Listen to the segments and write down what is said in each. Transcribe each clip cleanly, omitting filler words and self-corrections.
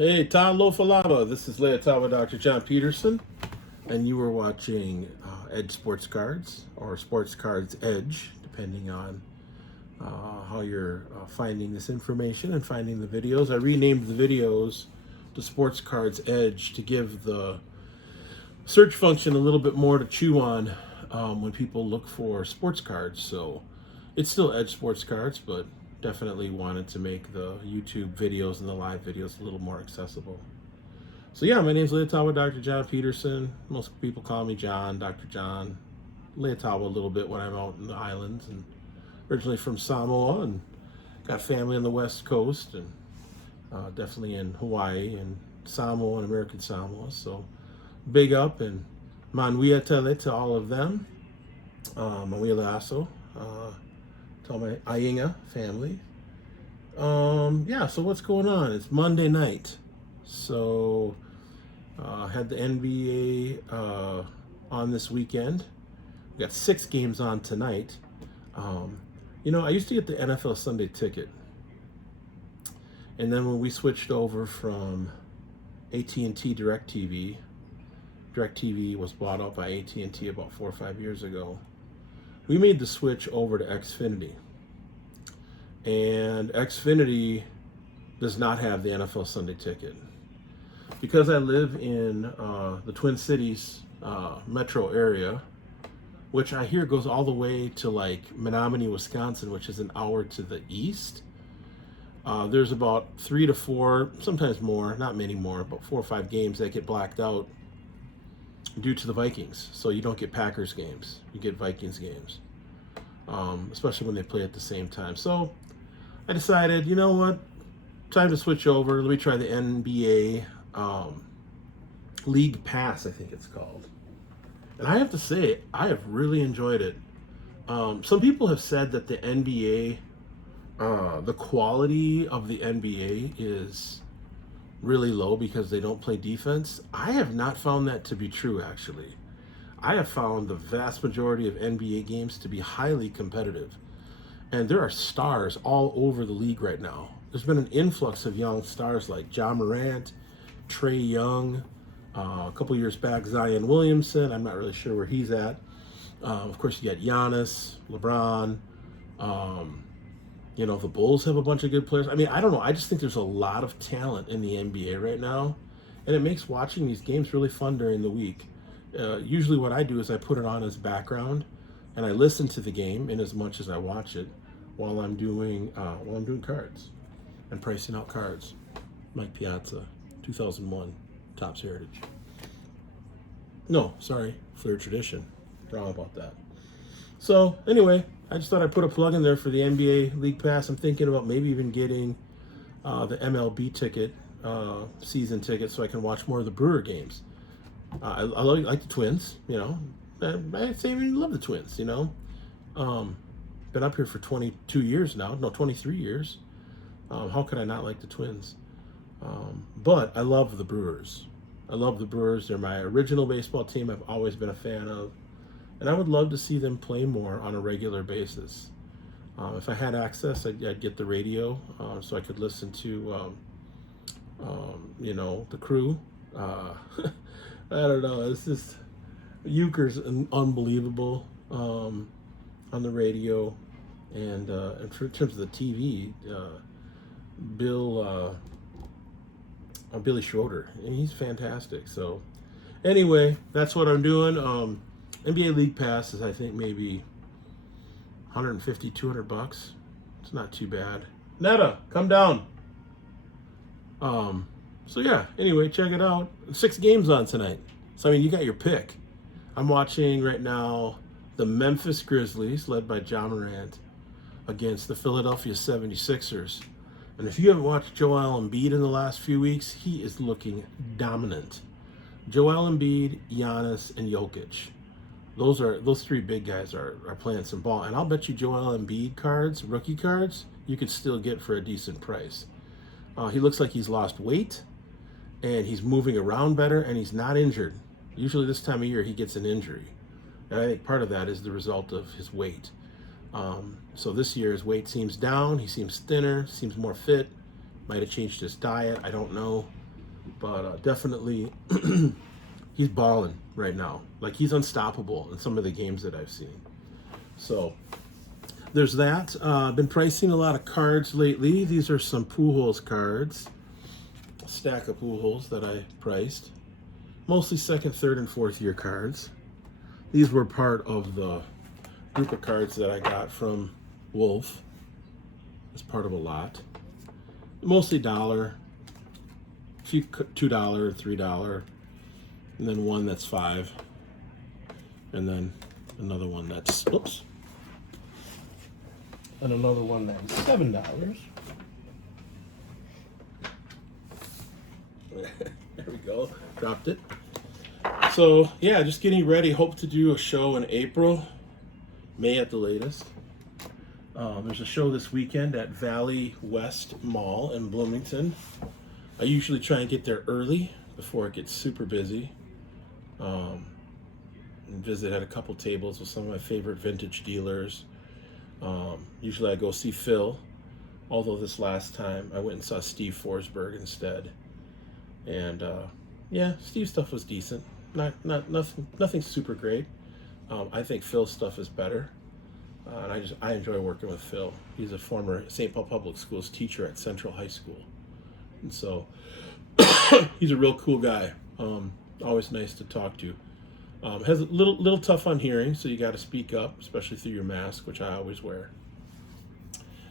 Hey, Talo Falava. This is Leotawa Dr. John Peterson, and you were watching Edge Sports Cards or Sports Cards Edge, depending on how you're finding this information and finding the videos. I renamed the videos to Sports Cards Edge to give the search function a little bit more to chew on when people look for sports cards. So it's still Edge Sports Cards, but definitely wanted to make the YouTube videos and the live videos a little more accessible. So yeah, my name's Leotawa Dr. John Peterson. Most people call me John, Dr. John. Leotawa a little bit when I'm out in the islands, and originally from Samoa, and got family on the West Coast, and definitely in Hawaii and Samoa and American Samoa. So big up and manuia tele to all of them. Manuia aso. To all my Ainga family. Yeah, so what's going on? It's Monday night. So had the NBA on this weekend. We got 6 games on tonight. I used to get the NFL Sunday ticket. And then when we switched over from AT&T DirecTV was bought out by AT&T about 4 or 5 years ago. We made the switch over to Xfinity. And Xfinity does not have the NFL Sunday ticket. Because I live in the Twin Cities metro area, which I hear goes all the way to like Menominee, Wisconsin, which is an hour to the east. There's about 3 to 4, sometimes more, not many more, but 4 or 5 games that get blacked out due to the Vikings. So you don't get Packers games, you get Vikings games, especially when they play at the same time. So I decided, you know what, time to switch over. Let me try the NBA League Pass, I think it's called. And I have to say, I have really enjoyed it. Some people have said that the NBA, the quality of the NBA is really low because they don't play defense. I have not found that to be true, actually. I have found the vast majority of NBA games to be highly competitive. And there are stars all over the league right now. There's been an influx of young stars like Ja Morant, Trae Young, a couple years back, Zion Williamson. I'm not really sure where he's at. Of course, you got Giannis, LeBron. The Bulls have a bunch of good players. I mean, I don't know. I just think there's a lot of talent in the NBA right now. And it makes watching these games really fun during the week. Usually what I do is I put it on as background and I listen to the game in as much as I watch it while I'm doing cards and pricing out cards. Mike Piazza, 2001, Topps Heritage. No, sorry, Flair Tradition. Wrong about that. So anyway, I just thought I'd put a plug in there for the NBA League Pass. I'm thinking about maybe even getting the MLB ticket, season ticket, so I can watch more of the Brewer games. I like the Twins, I say I even love the Twins, Been up here for 22 years now, no, 23 years. How could I not like the Twins? But I love the Brewers. They're my original baseball team. I've always been a fan of. And I would love to see them play more on a regular basis. If I had access, I'd get the radio so I could listen to, the crew. I don't know. It's just Euchre's unbelievable on the radio, and in terms of the TV, Billy Schroeder, and he's fantastic. So anyway, that's what I'm doing. NBA League Pass is, I think, maybe $150, $200. It's not too bad. Netta, come down. So yeah, anyway, check it out. 6 games on tonight. So I mean, you got your pick. I'm watching right now the Memphis Grizzlies, led by Ja Morant, against the Philadelphia 76ers. And if you haven't watched Joel Embiid in the last few weeks, he is looking dominant. Joel Embiid, Giannis, and Jokic. Those 3 big guys are playing some ball. And I'll bet you Joel Embiid cards, rookie cards, you could still get for a decent price. He looks like he's lost weight, and he's moving around better, and he's not injured. Usually this time of year he gets an injury. And I think part of that is the result of his weight. So this year his weight seems down, he seems thinner, seems more fit, might have changed his diet, I don't know. But definitely, he's balling right now. Like, he's unstoppable in some of the games that I've seen. So there's that. I've been pricing a lot of cards lately. These are some Pujols cards. A stack of Pujols that I priced. Mostly second, third, and fourth year cards. These were part of the group of cards that I got from Wolf as part of a lot. Mostly $1, few $2, $3, and then one that's $5, and then another one that's and another one that's $7. There we go. Dropped it. So yeah, just getting ready. Hope to do a show in April, May at the latest. There's a show this weekend at Valley West Mall in Bloomington. I usually try and get there early before it gets super busy. And visit at a couple tables with some of my favorite vintage dealers. Usually I go see Phil, although this last time I went and saw Steve Forsberg instead. And yeah, Steve's stuff was decent. Nothing super great. I think Phil's stuff is better. And I enjoy working with Phil. He's a former St. Paul Public Schools teacher at Central High School. And so he's a real cool guy. Always nice to talk to. Has a little tough on hearing, so you got to speak up, especially through your mask, which I always wear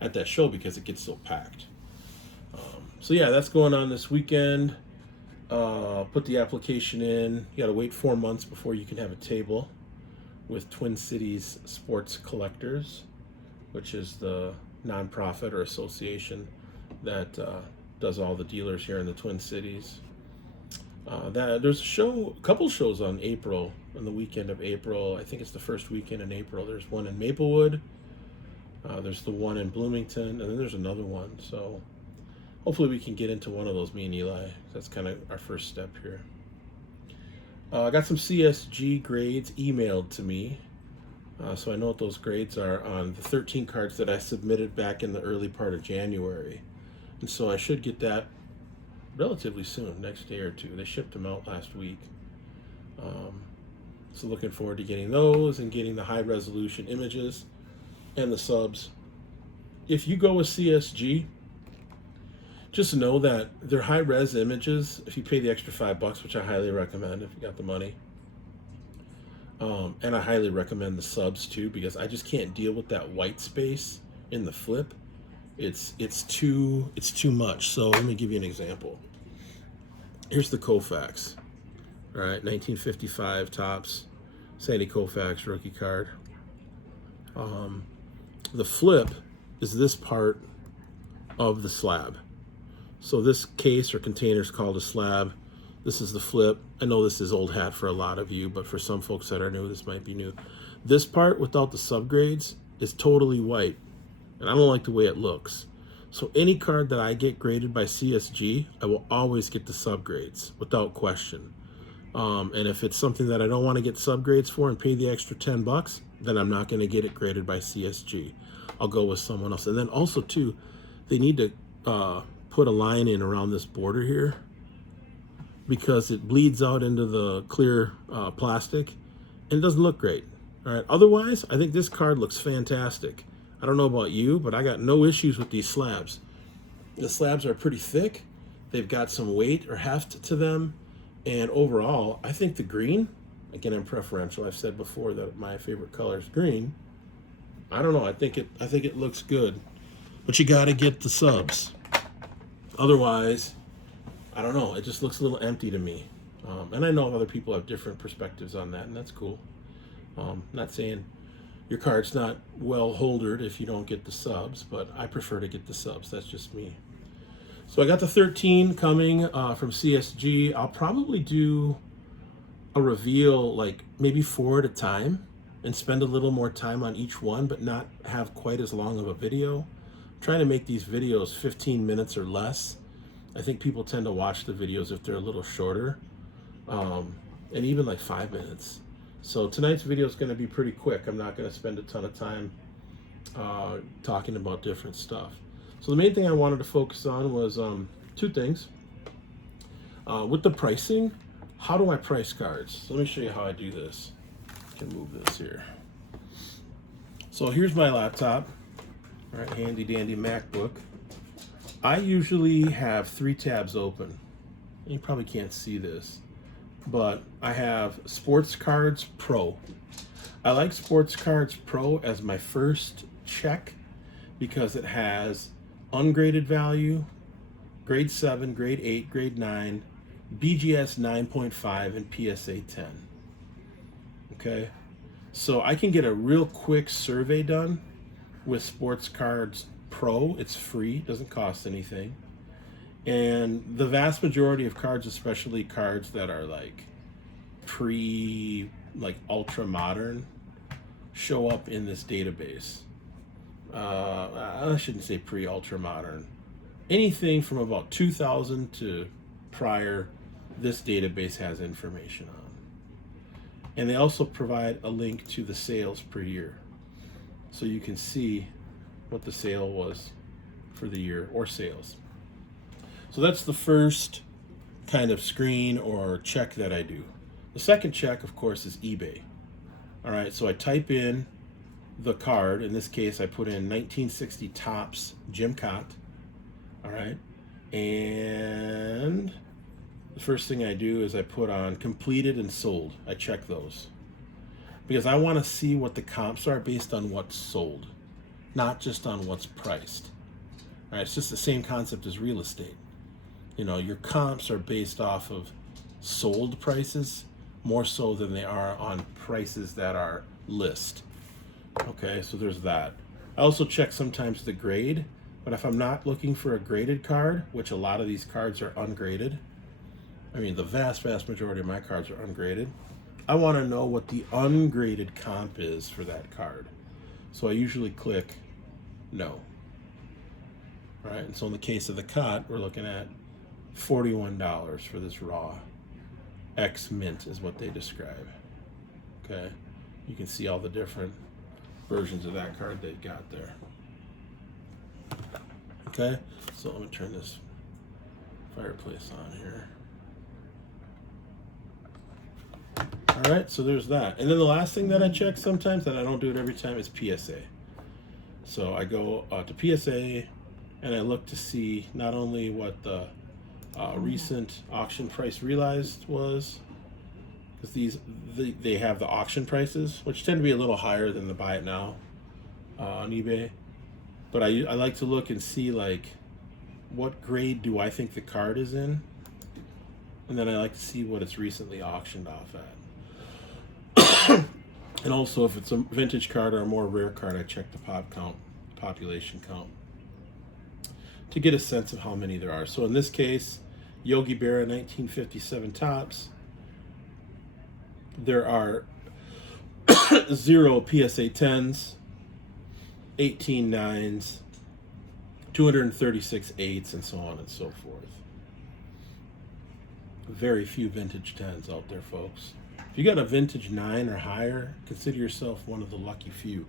at that show because it gets so packed. So yeah, that's going on this weekend. Put the application in. You got to wait 4 months before you can have a table with Twin Cities Sports Collectors, which is the nonprofit or association that does all the dealers here in the Twin Cities. There's a couple shows on the weekend of April. I think it's the first weekend in April. There's one in Maplewood. There's the one in Bloomington, and then there's another one. So hopefully we can get into one of those, me and Eli. That's kind of our first step here. I got some CSG grades emailed to me. So I know what those grades are on the 13 cards that I submitted back in the early part of January. And so I should get that relatively soon, next day or two. They shipped them out last week. So looking forward to getting those and getting the high resolution images and the subs. If you go with CSG, just know that they're high res images. If you pay the extra $5, which I highly recommend if you got the money. And I highly recommend the subs too, because I just can't deal with that white space in the flip. It's too much. So let me give you an example. Here's the Koufax. All right, 1955 Topps Sandy Koufax rookie card. The flip is this part of the slab. So this case or container is called a slab. This is the flip. I know this is old hat for a lot of you, but for some folks that are new, this might be new. This part without the subgrades is totally white, and I don't like the way it looks. So any card that I get graded by CSG, I will always get the subgrades without question. And if it's something that I don't want to get subgrades for and pay the extra $10, then I'm not going to get it graded by CSG. I'll go with someone else. And then also too, they need to put a line in around this border here, because it bleeds out into the clear plastic and it doesn't look great. All right. Otherwise, I think this card looks fantastic. I don't know about you, but I got no issues with these slabs. The slabs are pretty thick. They've got some weight or heft to them. And overall, I think the green, again, I'm preferential. I've said before that my favorite color is green. I don't know. I think it looks good, but you got to get the subs. Otherwise, I don't know. It just looks a little empty to me. And I know other people have different perspectives on that, and that's cool. Not saying your card's not well holdered if you don't get the subs, but I prefer to get the subs. That's just me. So I got the 13 coming from CSG. I'll probably do a reveal, like maybe 4 at a time, and spend a little more time on each one, but not have quite as long of a video. I'm trying to make these videos 15 minutes or less. I think people tend to watch the videos if they're a little shorter, and even like 5 minutes. So tonight's video is going to be pretty quick. I'm not going to spend a ton of time talking about different stuff. So the main thing I wanted to focus on was 2 things. With the pricing, how do I price cards? So let me show you how I do this. I can move this here. So here's my laptop, all right, handy dandy MacBook. I usually have 3 tabs open. You probably can't see this, but I have Sports Cards Pro. I like Sports Cards Pro as my first check because it has ungraded value, grade 7, grade 8, grade 9, BGS 9.5, and PSA 10. Okay, so I can get a real quick survey done with Sports Cards Pro. It's free, doesn't cost anything. And the vast majority of cards, especially cards that are like ultra modern, show up in this database. I shouldn't say ultra modern. Anything from about 2000 to prior, this database has information on. And they also provide a link to the sales per year. So you can see what the sale was for the year or sales. So that's the first kind of screen or check that I do. The second check, of course, is eBay. All right, so I type in the card. In this case, I put in 1960 Topps Jim Cott. All right, and the first thing I do is I put on completed and sold. I check those because I want to see what the comps are based on what's sold, not just on what's priced. All right, it's just the same concept as real estate. You know, your comps are based off of sold prices more so than they are on prices that are list. Okay, so there's that. I also check sometimes the grade, but if I'm not looking for a graded card, which a lot of these cards are ungraded, I mean, the vast majority of my cards are ungraded, I want to know what the ungraded comp is for that card. So I usually click no. All right, and so in the case of the Cott, we're looking at $41 for this raw. X mint is what they describe. Okay, you can see all the different versions of that card they've got there. Okay, so let me turn this fireplace on here. All right, so there's that. And then the last thing that I check sometimes, that I don't do it every time, is PSA. So I go to PSA and I look to see not only what the recent auction price realized was, because they have the auction prices, which tend to be a little higher than the buy it now on eBay. But I like to look and see like what grade do I think the card is in, and then I like to see what it's recently auctioned off at. And also, if it's a vintage card or a more rare card, I check the population count, to get a sense of how many there are. So in this case, Yogi Berra 1957 Topps, there are 0 PSA 10s, 18 9s, 236 8s, and so on and so forth. Very few vintage 10s out there, folks. If you got a vintage 9 or higher, consider yourself one of the lucky few.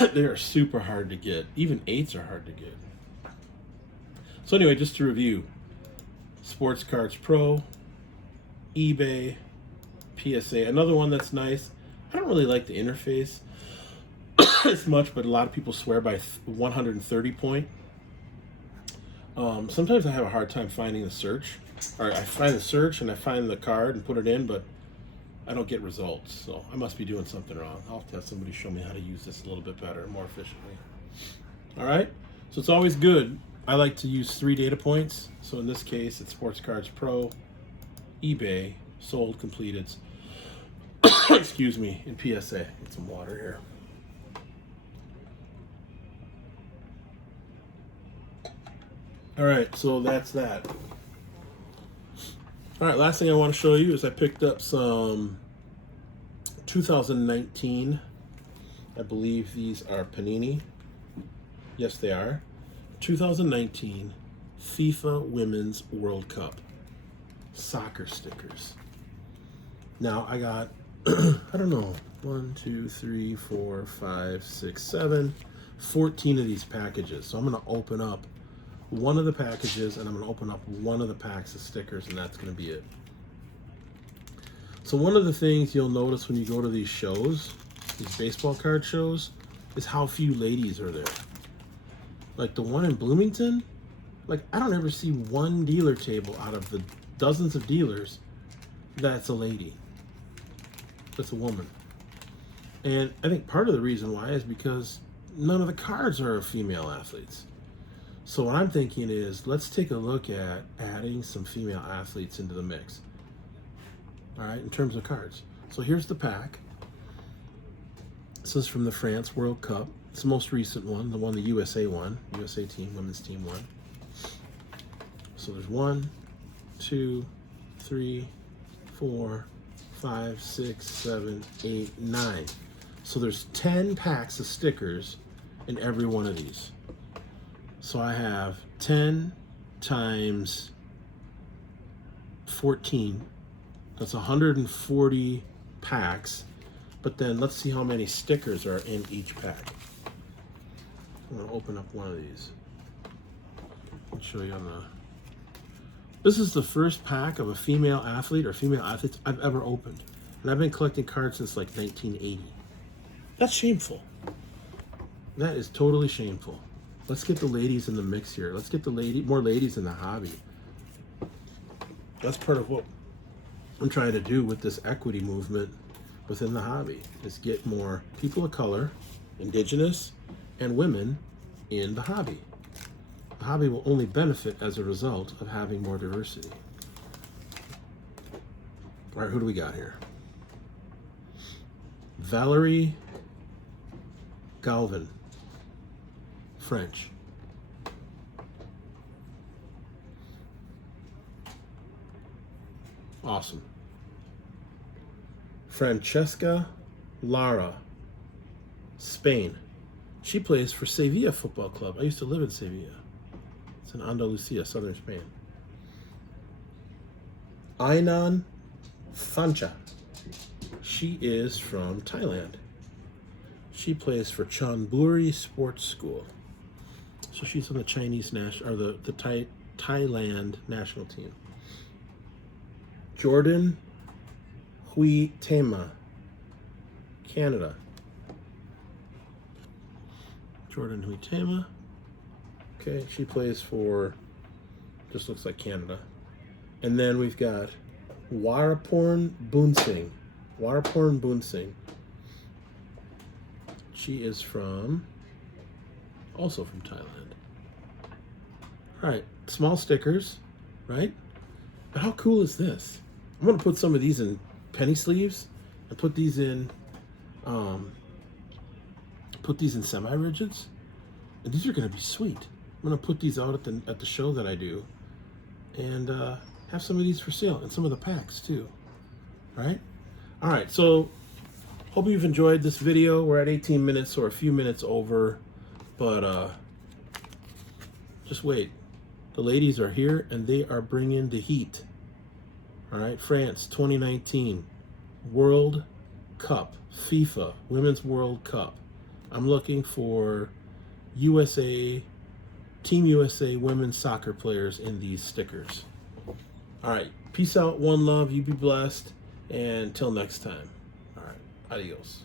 They are super hard to get. Even 8s are hard to get. So anyway, just to review, Sports Cards Pro, eBay, PSA. Another one that's nice, I don't really like the interface as much, but a lot of people swear by 130 point. Sometimes I have a hard time finding the search. Or I find the search and I find the card and put it in, but I don't get results. So I must be doing something wrong. I'll have to have somebody show me how to use this a little bit better and more efficiently. All right, so it's always good. I like to use 3 data points. So in this case, it's Sports Cards Pro, eBay, sold, completed, excuse me, in PSA. Get some water here. All right, so that's that. All right, last thing I want to show you is I picked up some 2019, I believe these are Panini. Yes, they are. 2019 FIFA Women's World Cup soccer stickers. Now I got, I don't know, 1, 2, 3, 4, 5, 6, 7, 14 of these packages. So I'm going to open up one of the packages, and I'm going to open up one of the packs of stickers, and that's going to be it. So one of the things you'll notice when you go to these shows, these baseball card shows, is how few ladies are there. Like the one in Bloomington, like I don't ever see one dealer table out of the dozens of dealers that's a lady, that's a woman. And I think part of the reason why is because none of the cards are of female athletes. So what I'm thinking is, let's take a look at adding some female athletes into the mix. All right, in terms of cards. So here's the pack. This is from the France World Cup. It's the most recent one, the one the USA won. USA team, women's team won. So there's 1, 2, 3, 4, 5, 6, 7, 8, 9. So there's 10 packs of stickers in every one of these. So I have 10 times 14. That's 140 packs. But then let's see how many stickers are in each pack. I'm going to open up one of these. I'll show you on the... This is the first pack of a female athlete or female athletes I've ever opened. And I've been collecting cards since like 1980. That's shameful. That is totally shameful. Let's get the ladies in the mix here. Let's get the more ladies in the hobby. That's part of what I'm trying to do with this equity movement within the hobby, is get more people of color, indigenous, and women in the hobby. The hobby will only benefit as a result of having more diversity. All right, who do we got here? Valerie Galvin, French. Awesome. Francesca Lara, Spain. She plays for Sevilla Football Club. I used to live in Sevilla. It's in Andalusia, southern Spain. Ainan Fancha. She is from Thailand. She plays for Chonburi Sports School. So she's on the Chinese national, or the Thailand national team. Jordan Hui Tema, Canada. Jordan Hui Tema. Okay, she plays for, just looks like Canada. And then we've got Waraporn Boonsing. Waraporn Boonsing. She is also from Thailand. All right, small stickers, right? But how cool is this? I'm gonna put some of these in penny sleeves and put these in semi-rigids, and these are gonna be sweet. I'm gonna put these out at the show that I do, and have some of these for sale, and some of the packs too. All right, so hope you've enjoyed this video. We're at 18 minutes, or a few minutes over, but just wait. The ladies are here, and they are bringing the heat. All right, France 2019 World Cup, FIFA Women's World Cup. I'm looking for USA, Team USA women's soccer players in these stickers. All right, peace out, one love, you be blessed, and till next time. All right, adios.